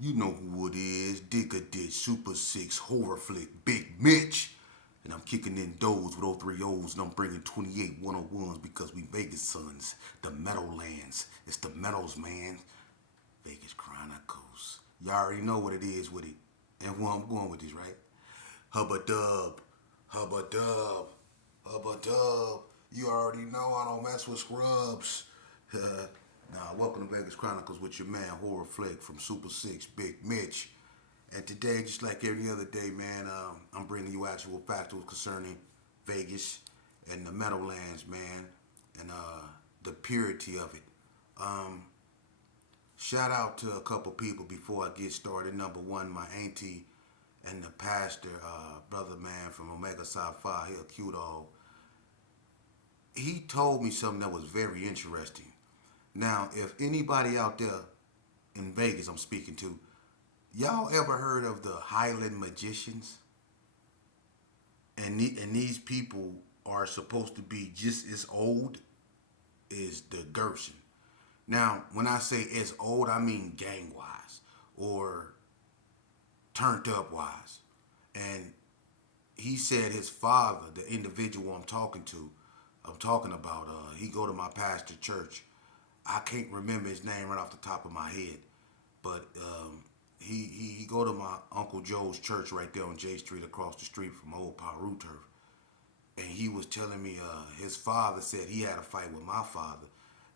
You know who it is. Digger did Super 6 horror flick Big Mitch. And I'm kicking in doors with 030s and I'm bringing 28 101s because we Vegas sons. The Meadowlands. It's the Meadows, man. Vegas Chronicles. Y'all already know what it is with it. And where I'm going with this, right? Hubba dub. Hubba dub. Hubba dub. You already know I don't mess with scrubs. Now, welcome to Vegas Chronicles with your man Horror Flick from Super 6, Big Mitch. And today, just like every other day, man, I'm bringing you actual factuals concerning Vegas and the Meadowlands, man, and the purity of it. Um, Shout out to a couple people before I get started. Number one, my auntie and the pastor, brother man from Omega Psi Phi, he a cute dog. He told me something that was very interesting. Now, if anybody out there in Vegas I'm speaking to, y'all ever heard of the Highland magicians? And these people are supposed to be just as old as the Gerson. Now, when I say as old, I mean gang wise or turned up wise. And he said his father, the individual I'm talking about, he go to my pastor church. I can't remember his name right off the top of my head, but he go to my Uncle Joe's church right there on J Street across the street from Old Paru Turf. And he was telling me his father said he had a fight with my father,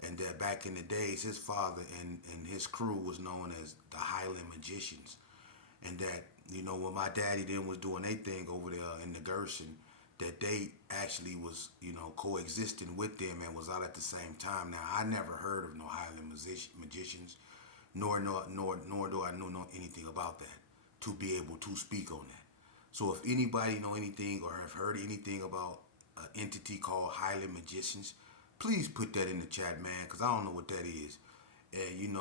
and that back in the days his father and his crew was known as the Highland Magicians, and that when my daddy then was doing their thing over there in the Gerson, that they actually was coexisting with them and was out at the same time. Now I never heard of no Highland magicians, nor do I know anything about that to be able to speak on that. So if anybody know anything or have heard anything about an entity called Highland Magicians, please put that in the chat, man, because I don't know what that is. And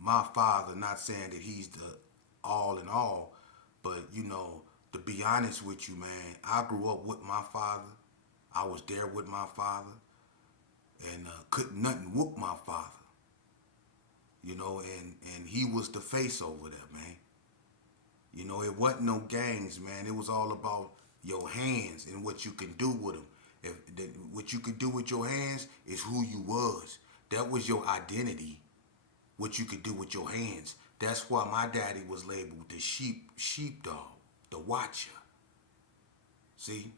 my father, not saying that he's the all in all, but to be honest with you, man, I grew up with my father. I was there with my father, and couldn't nothing whoop my father, and he was the face over there, man. It wasn't no gangs, man. It was all about your hands and what you can do with them. What you could do with your hands is who you was. That was your identity. What you could do with your hands. That's why my daddy was labeled the sheepdog, the watcher. See,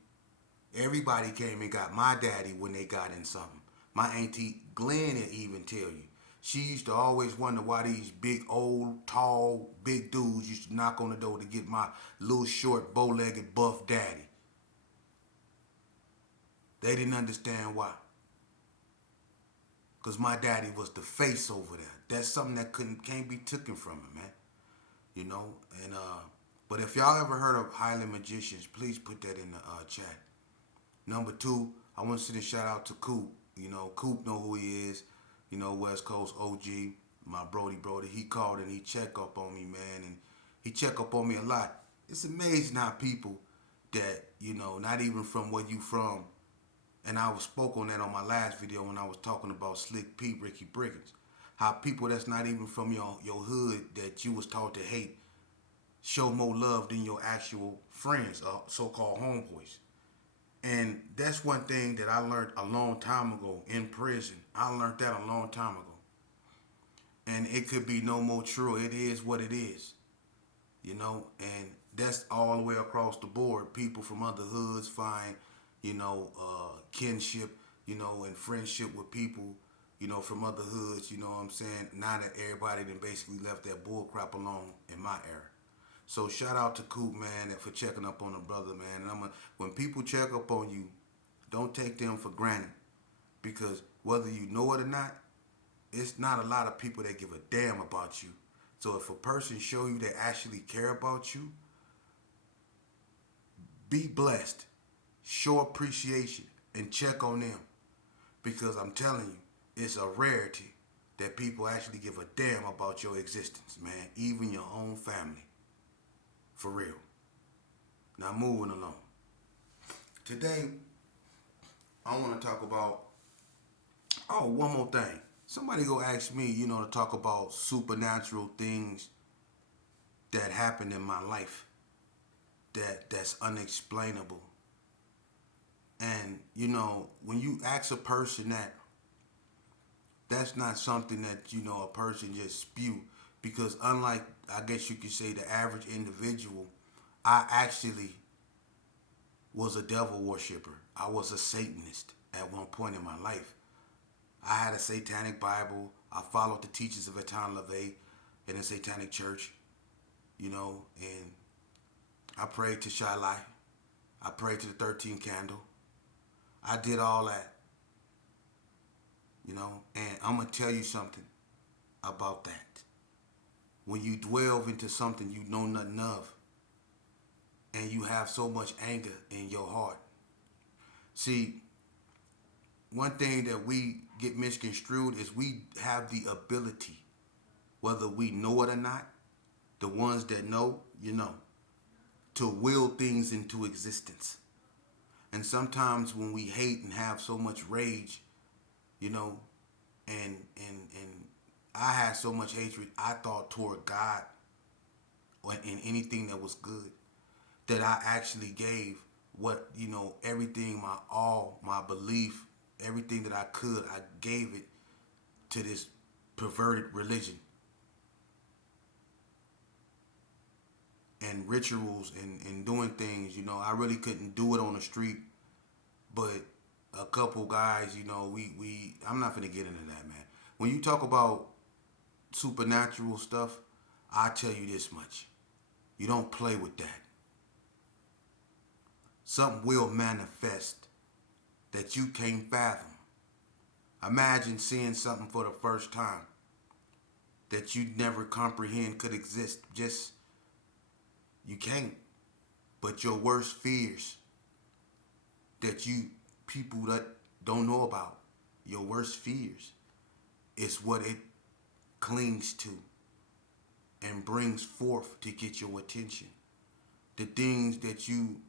everybody came and got my daddy when they got in something. My auntie Glenn will even tell you. She used to always wonder why these big, old, tall, big dudes used to knock on the door to get my little short, bow-legged, buff daddy. They didn't understand why. Because my daddy was the face over there. That's something that can't be taken from him, man. You know? And but if y'all ever heard of Highland Magicians, please put that in the chat. Number two, I want to send a shout out to Coop. Coop know who he is. West Coast OG, my Brody. He called and he checked up on me, man, and he checked up on me a lot. It's amazing how people that, not even from where you from, and I was spoke on that on my last video when I was talking about Slick Pete, Ricky Briggins. How people that's not even from your hood that you was taught to hate show more love than your actual friends, so-called homeboys. And that's one thing that I learned a long time ago in prison. I learned that a long time ago. And it could be no more true. It is what it is. And that's all the way across the board. People from other hoods find, kinship, and friendship with people, from other hoods, you know what I'm saying? Now that everybody then basically left that bull crap alone in my era. So shout out to Coop, man, for checking up on the brother, man. And when people check up on you, don't take them for granted, because whether you know it or not, it's not a lot of people that give a damn about you. So if a person show you they actually care about you, be blessed, show appreciation, and check on them, because I'm telling you, it's a rarity that people actually give a damn about your existence, man. Even your own family. For real. Now moving along. Today, I want to talk about, one more thing. Somebody go ask me, to talk about supernatural things that happened in my life that's unexplainable. And when you ask a person that, that's not something that a person just spew, because unlike, I guess you could say, the average individual, I actually was a devil worshiper. I was a Satanist at one point in my life. I had a satanic Bible. I followed the teachings of Etan LaVey in a satanic church, and I prayed to Shiloh. I prayed to the 13th candle. I did all that, and I'm going to tell you something about that. When you delve into something you know nothing of, and you have so much anger in your heart. See, one thing that we get misconstrued is we have the ability, whether we know it or not, the ones that know, to will things into existence. And sometimes when we hate and have so much rage, and I had so much hatred, I thought, toward God or in anything that was good, that I actually gave what, everything, my all, my belief, everything that I could, I gave it to this perverted religion and rituals and doing things. I really couldn't do it on the street, but a couple guys, we I'm not gonna get into that, man. When you talk about supernatural stuff, I tell you this much: you don't play with that. Something will manifest that you can't fathom. Imagine seeing something for the first time that you never comprehend could exist. Just, you can't. But your worst fears that people that don't know about, your worst fears, is what it clings to and brings forth to get your attention. The things that you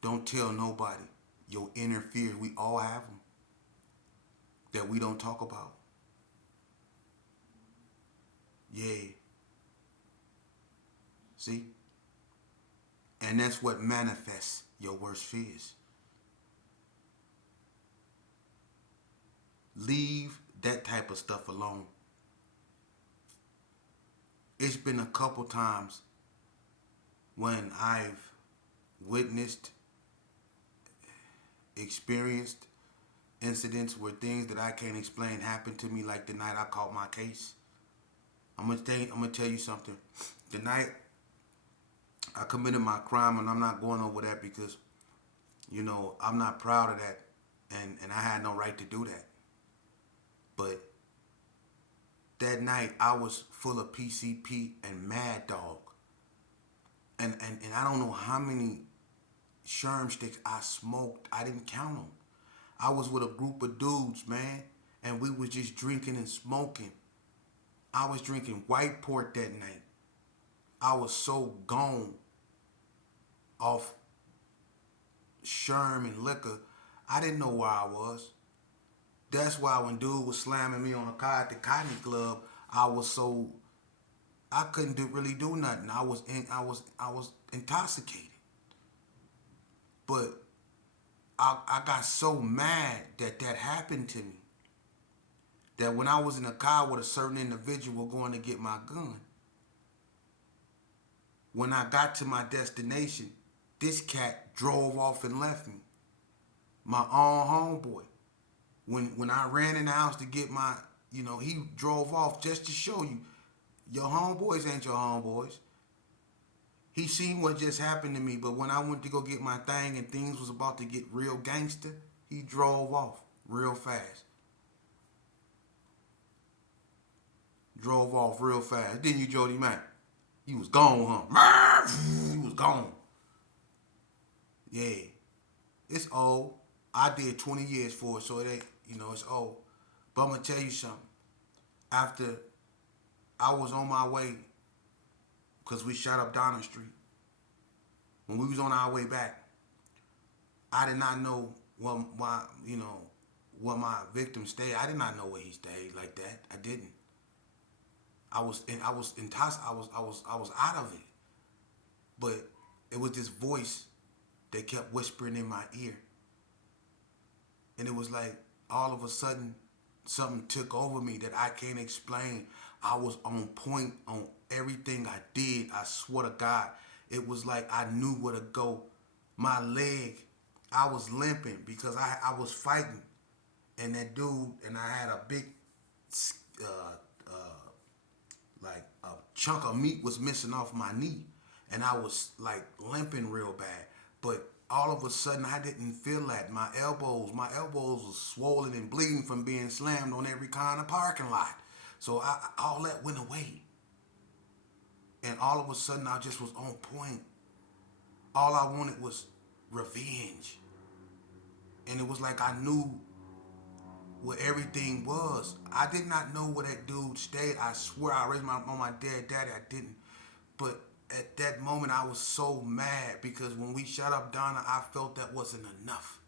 don't tell nobody, your inner fears, we all have them, that we don't talk about. Yeah. See? And that's what manifests your worst fears. Leave that type of stuff alone. It's been a couple times when I've witnessed, experienced incidents where things that I can't explain happened to me, like the night I caught my case. I'm gonna tell you something. The night I committed my crime, and I'm not going over that because, I'm not proud of that, and I had no right to do that. But that night I was full of PCP and Mad Dog, and I don't know how many sherm sticks I smoked. I didn't count them. I was with a group of dudes, man, and we was just drinking and smoking. I was drinking white port that night. I was so gone off sherm and liquor, I didn't know where I was. That's why when dude was slamming me on the car at the Cotton Club, I couldn't really do nothing. I was intoxicated. But I got so mad that happened to me, that when I was in a car with a certain individual going to get my gun, when I got to my destination, this cat drove off and left me. My own homeboy. When I ran in the house to get my, he drove off, just to show you, your homeboys ain't your homeboys. He seen what just happened to me, but when I went to go get my thing and things was about to get real gangster, he drove off real fast. Drove off real fast. Didn't you, Jody Mack? He was gone, huh? He was gone. Yeah. It's old. I did 20 years for it, so it ain't, it's old. But I'm going to tell you something. After I was on my way, because we shot up Donner Street, when we was on our way back, I did not know why, where my victim stayed. I did not know where he stayed like that. I didn't. I was intoxicated. I was out of it. But it was this voice that kept whispering in my ear. And it was like all of a sudden something took over me that I can't explain. I was on point on everything I did. I swear to God. It was like I knew where to go. My leg, I was limping because I was fighting. And that dude, and I had a big, uh, uh, like a chunk of meat was missing off my knee. And I was like limping real bad. But all of a sudden I didn't feel that. My elbows was swollen and bleeding from being slammed on every kind of parking lot. So all that went away. And all of a sudden I just was on point. All I wanted was revenge. And it was like I knew where everything was. I did not know where that dude stayed. I swear I raised on my dead daddy. I didn't. But at that moment, I was so mad because when we shot up Donna, I felt that wasn't enough.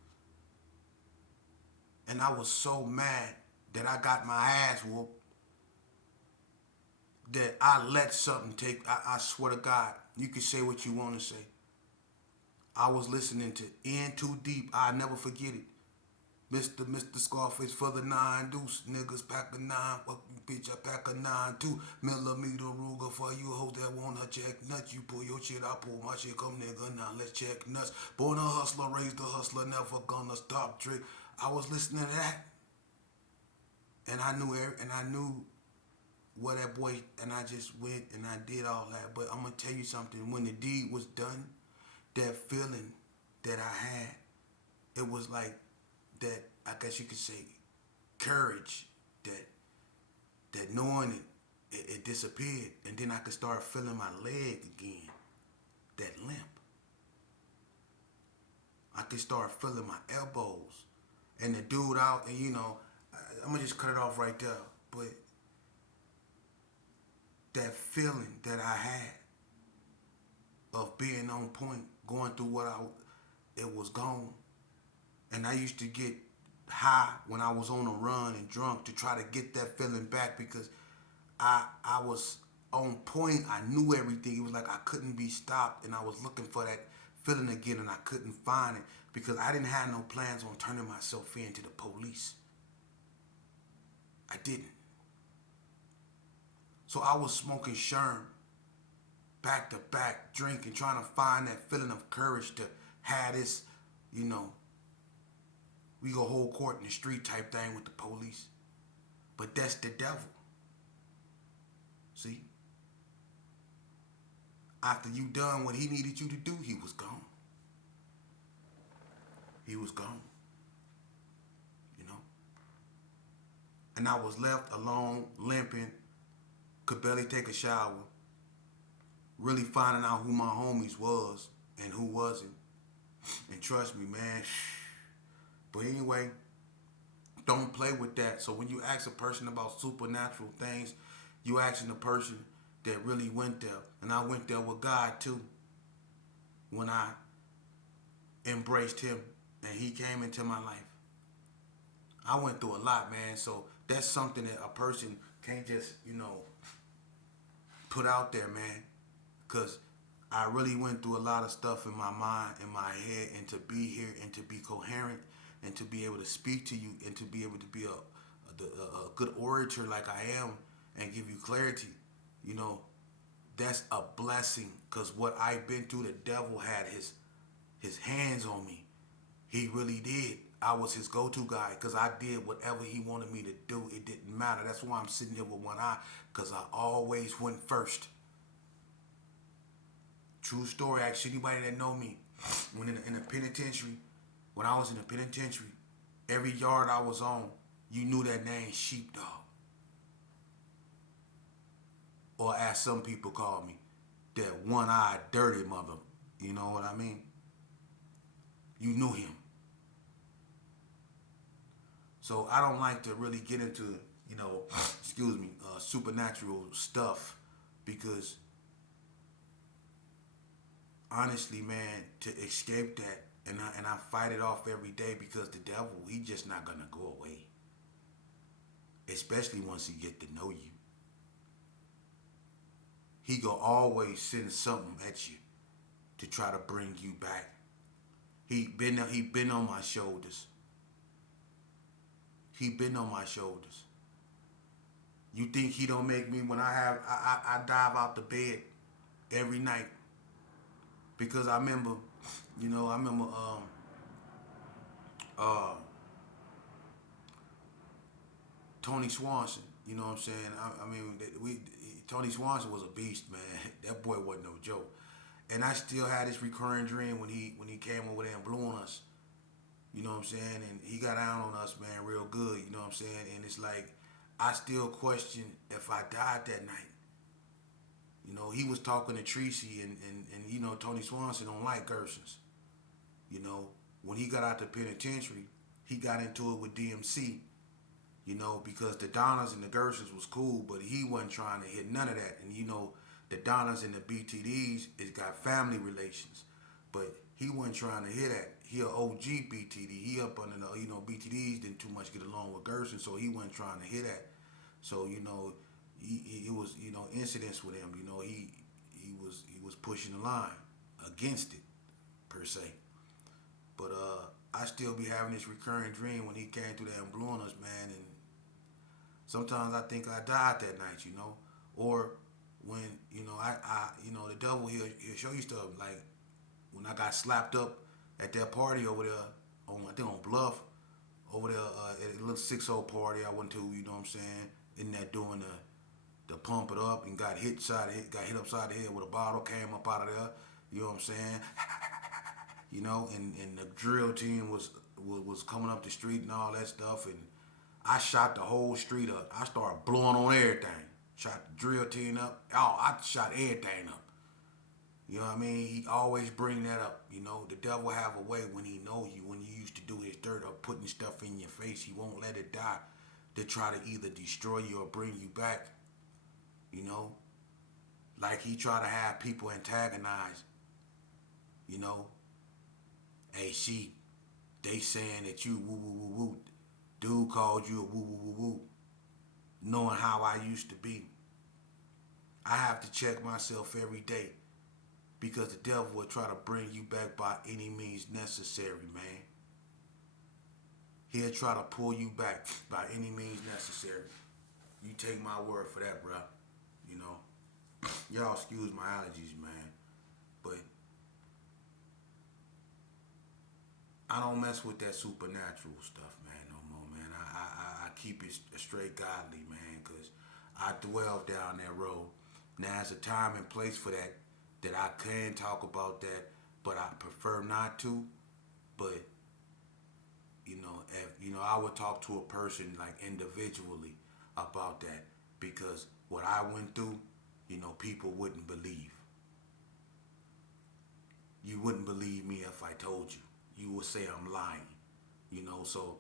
And I was so mad that I got my ass whooped that I let something take. I swear to God, you can say what you want to say. I was listening to In Too Deep. I never forget it. Mr. Scarface for the 9 deuce. Niggas pack a 9. Fuck you, bitch, I pack a 9 2 millimeter Ruger for you hoes that wanna check nuts. You pull your shit, I pull my shit. Come nigga, now let's check nuts. Born a hustler, raised a hustler, never gonna stop trick. I was listening to that, and I knew where that boy, and I just went and I did all that. But I'm gonna tell you something. When the deed was done, that feeling that I had, it was like that. I guess you could say courage. That knowing it disappeared, and then I could start feeling my leg again. That limp. I could start feeling my elbows, and the dude out, and I'm gonna just cut it off right there. But that feeling that I had of being on point, going through it was gone. And I used to get high when I was on a run and drunk to try to get that feeling back because I was on point. I knew everything. It was like I couldn't be stopped, and I was looking for that feeling again, and I couldn't find it because I didn't have no plans on turning myself in to the police. I didn't. So I was smoking Sherm back to back, drinking, trying to find that feeling of courage to have this, we go hold court in the street type thing with the police. But that's the devil. See? After you done what he needed you to do, he was gone. He was gone. And I was left alone, limping, could barely take a shower, really finding out who my homies was and who wasn't. And trust me, man. But anyway, don't play with that. So when you ask a person about supernatural things, you asking a person that really went there. And I went there with God too. When I embraced him and he came into my life. I went through a lot, man. So that's something that a person can't just, put out there, man. Because I really went through a lot of stuff in my mind, in my head, and to be here and to be coherent and to be able to speak to you and to be able to be a good orator like I am and give you clarity, that's a blessing. Because what I've been through, the devil had his hands on me. He really did. I was his go-to guy because I did whatever he wanted me to do. It didn't matter. That's why I'm sitting here with one eye, because I always went first. True story. Actually, anybody that know me, when in the penitentiary, when I was in the penitentiary, every yard I was on, you knew that name, Sheepdog. Or as some people call me, that one-eyed dirty mother. You know what I mean? You knew him. So I don't like to really get into, supernatural stuff because honestly, man, to escape that, and I fight it off every day because the devil, he just not gonna go away. Especially once he get to know you, he gonna always send something at you to try to bring you back. He been on my shoulders. He been on my shoulders. You think he don't make me when I dive out the bed every night because I remember, I remember uh Tony Swanson. You know what I'm saying? I mean, we Tony Swanson was a beast, man. That boy wasn't no joke. And I still had this recurring dream when he came over there and blew on us. You know what I'm saying? And he got down on us, man, real good. You know what I'm saying? And it's like I still question if I died that night. He was talking to Tracy and Tony Swanson don't like Gersons. You know, when he got out the penitentiary, he got into it with DMC. Because the Donnas and the Gersons was cool, but he wasn't trying to hit none of that. And the Donnas and the BTDs, it's got family relations, but he wasn't trying to hit that. He a OG BTD. He up under the BTDs didn't too much get along with Gerson, so he wasn't trying to hit that. So he was incidents with him. He was pushing the line against it per se. But I still be having this recurring dream when he came through there and blew on us, man. And sometimes I think I died that night. Or when the devil he'll show you stuff like when I got slapped up at that party over there I think on Bluff over there at a little 6-0 party I went to. You know what I'm saying? In there doing the pump it up and got hit upside the head with a bottle, came up out of there. You know what I'm saying? And the drill team was coming up the street and all that stuff, and I shot the whole street up. I started blowing on everything. Shot the drill team up. Oh, I shot everything up. You know what I mean? He always bring that up. The devil have a way when he know you, when you used to do his dirt or putting stuff in your face, he won't let it die to try to either destroy you or bring you back. Like he try to have people antagonized. Hey, they saying that you woo woo woo woo. Dude called you a woo woo woo woo. Knowing how I used to be. I have to check myself every day because the devil will try to bring you back by any means necessary, man. He'll try to pull you back by any means necessary. You take my word for that, bro. Y'all excuse my allergies, man. But I don't mess with that supernatural stuff, man, no more, man. I keep it straight godly, man, because I dwell down that road. Now, there's a time and place for that I can talk about that, but I prefer not to. But, if, I would talk to a person, like, individually about that, because what I went through, people wouldn't believe. You wouldn't believe me if I told you. You would say I'm lying, so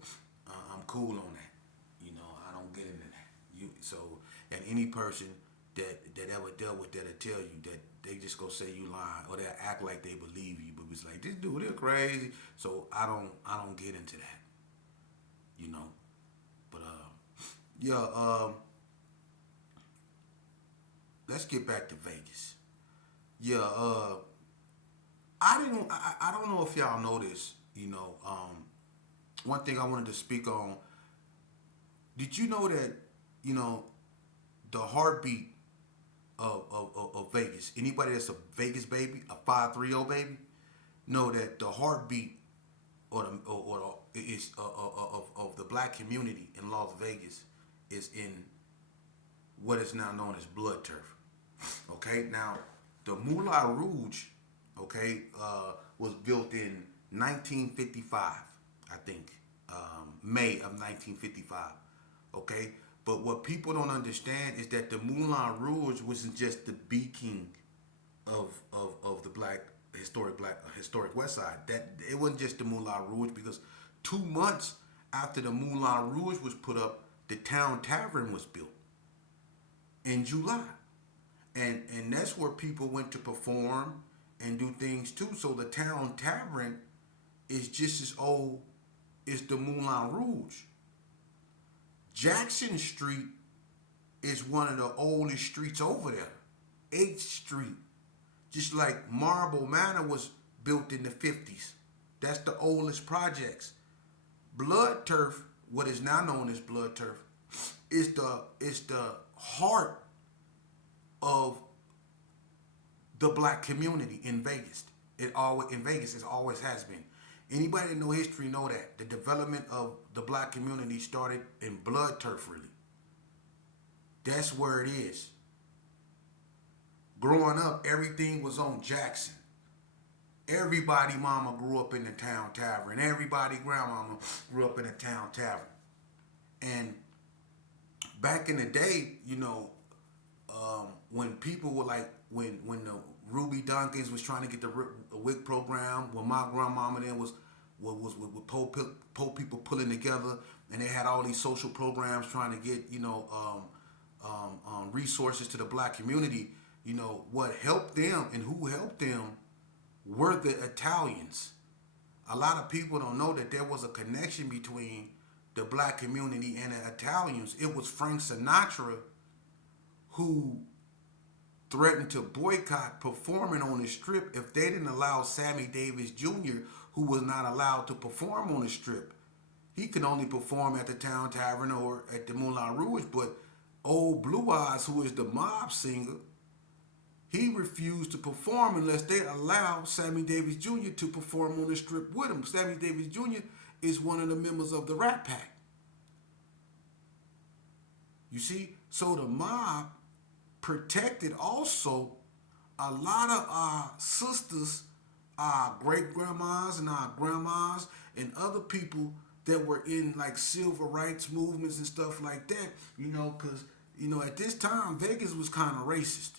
I'm cool on that. I don't get into that. And any person that ever dealt with that will tell you that they just go say you lying or they'll act like they believe you, but it's like this dude, they're crazy. So I don't get into that, But yeah, let's get back to Vegas. Yeah, I don't know if y'all know this. One thing I wanted to speak on. Did you know that the heartbeat of Vegas? Anybody that's a Vegas baby, a 530 baby, know that the heartbeat of the black community in Las Vegas is in what is now known as blood turf. Okay, now the Moulin Rouge, was built in 1955, I think, May of 1955. Okay, but what people don't understand is that the Moulin Rouge wasn't just the beacon of the historic West Side. That it wasn't just the Moulin Rouge, because 2 months after the Moulin Rouge was put up, the Town Tavern was built in July. And that's where people went to perform and do things too. So the Town Tavern is just as old as the Moulin Rouge. Jackson Street is one of the oldest streets over there. 8th Street. Just like Marble Manor was built in the 50s. That's the oldest projects. Blood Turf, what is now known as Blood Turf, is the heart of the black community in Vegas. It always has been. Anybody that know history know that the development of the black community started in Blood Turf, really. That's where it is. Growing up, everything was on Jackson. Everybody mama grew up in the town tavern. Everybody grandmama grew up in the town tavern. And back in the day, when people were like, when the Ruby Duncans was trying to get the WIC program, when my grandmama then was with po people pulling together, and they had all these social programs trying to get resources to the black community. What helped them and who helped them were the Italians. A lot of people don't know that there was a connection between the black community and the Italians. It was Frank Sinatra who threatened to boycott performing on the strip if they didn't allow Sammy Davis Jr., who was not allowed to perform on the strip. He could only perform at the Town Tavern or at the Moulin Rouge, but old Blue Eyes, who is the mob singer, he refused to perform unless they allow Sammy Davis Jr. to perform on the strip with him. Sammy Davis Jr. is one of the members of the Rat Pack. You see? So the mob protected also a lot of our sisters, our great grandmas and our grandmas and other people that were in like civil rights movements and stuff like that, because, at this time, Vegas was kind of racist.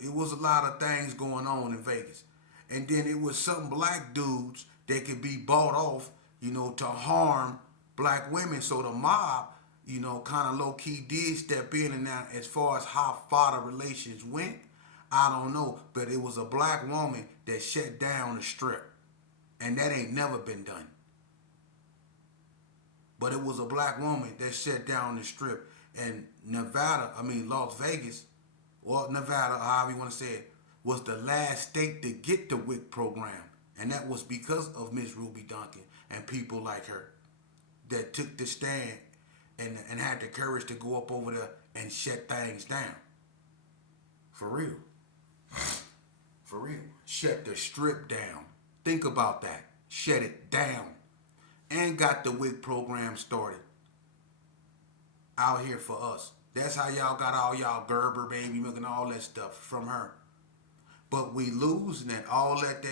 It was a lot of things going on in Vegas. And then it was some black dudes that could be bought off, to harm black women. So the mob, kind of low-key did step in. And now, as far as how far the relations went, I don't know. But it was a black woman that shut down the strip. And that ain't never been done. But it was a black woman that shut down the strip. And Las Vegas, or Nevada, however you want to say it, was the last state to get the WIC program. And that was because of Miss Ruby Duncan and people like her that took the stand and had the courage to go up over there and shut things down. For real. For real. Shut the strip down. Think about that. Shut it down. And got the WIC program started out here for us. That's how y'all got all y'all Gerber baby milk and all that stuff from her. But we losing that. All that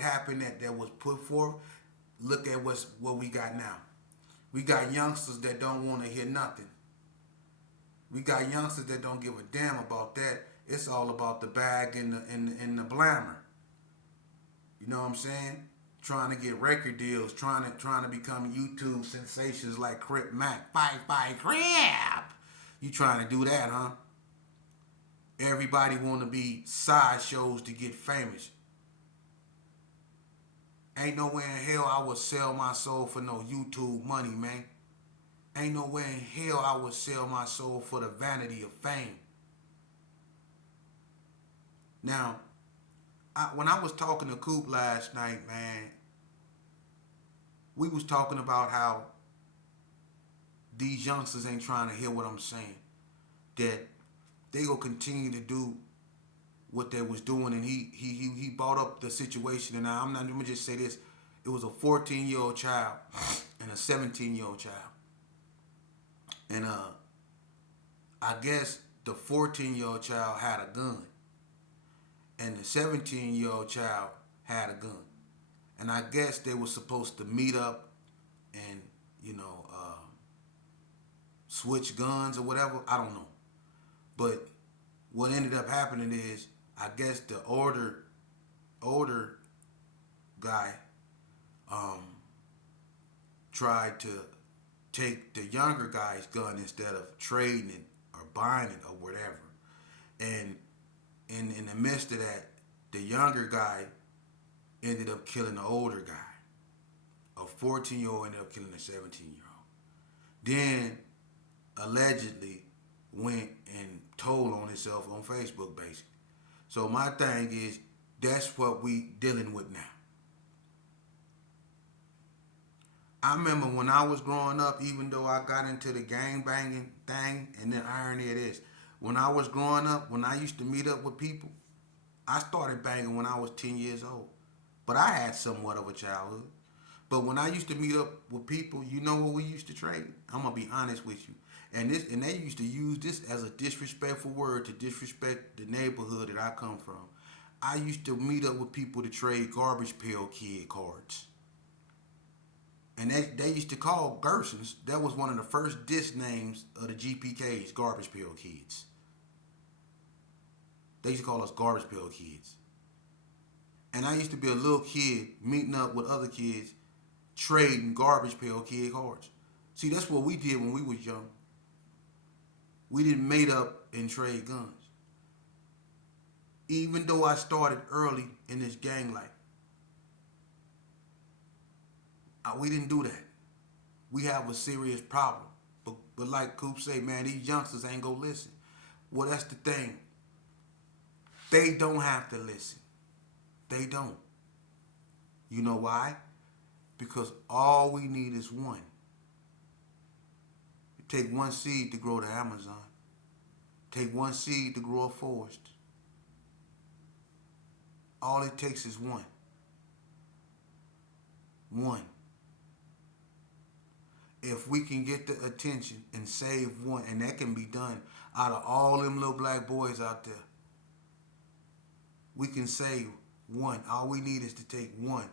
happened that was put forth. Look at what we got now. We got youngsters that don't want to hear nothing. We got youngsters that don't give a damn about that. It's all about the bag and the glamour. You know what I'm saying? Trying to get record deals, trying to become YouTube sensations like Crip Mac. Fight, Crip! You trying to do that, huh? Everybody want to be sideshows to get famous. Ain't no way in hell I would sell my soul for no YouTube money, man. Ain't no way in hell I would sell my soul for the vanity of fame. Now, when I was talking to Coop last night, man, we was talking about how these youngsters ain't trying to hear what I'm saying. That they gonna continue to do what they was doing, and he brought up the situation, and let me just say this. It was a 14-year-old child and a 17-year-old child. And I guess the 14-year-old child had a gun. And the 17-year-old child had a gun. And I guess they were supposed to meet up and, switch guns or whatever. I don't know. But what ended up happening is, I guess the older guy tried to take the younger guy's gun instead of trading it or buying it or whatever. And in the midst of that, the younger guy ended up killing an older guy. A 14-year-old ended up killing a 17-year-old. Then allegedly went and told on himself on Facebook, basically. So my thing is, that's what we dealing with now. I remember when I was growing up, even though I got into the gang banging thing, and the irony of this, when I was growing up, when I used to meet up with people, I started banging when I was 10 years old. But I had somewhat of a childhood. But when I used to meet up with people, you know what we used to trade? I'm gonna be honest with you. And they used to use this as a disrespectful word to disrespect the neighborhood that I come from. I used to meet up with people to trade garbage pail kid cards. And they used to call Gersons. That was one of the first diss names of the GPKs, garbage pail kids. They used to call us garbage pail kids. And I used to be a little kid meeting up with other kids trading garbage pail kid cards. See, that's what we did when we was young. We didn't mate up and trade guns. Even though I started early in this gang life, we didn't do that. We have a serious problem. But like Coop say, man, these youngsters ain't gonna listen. Well, that's the thing. They don't have to listen. They don't. You know why? Because all we need is one. It take one seed to grow the Amazon. Take one seed to grow a forest. All it takes is one. One. If we can get the attention and save one, and that can be done out of all them little black boys out there, we can save one. All we need is to take one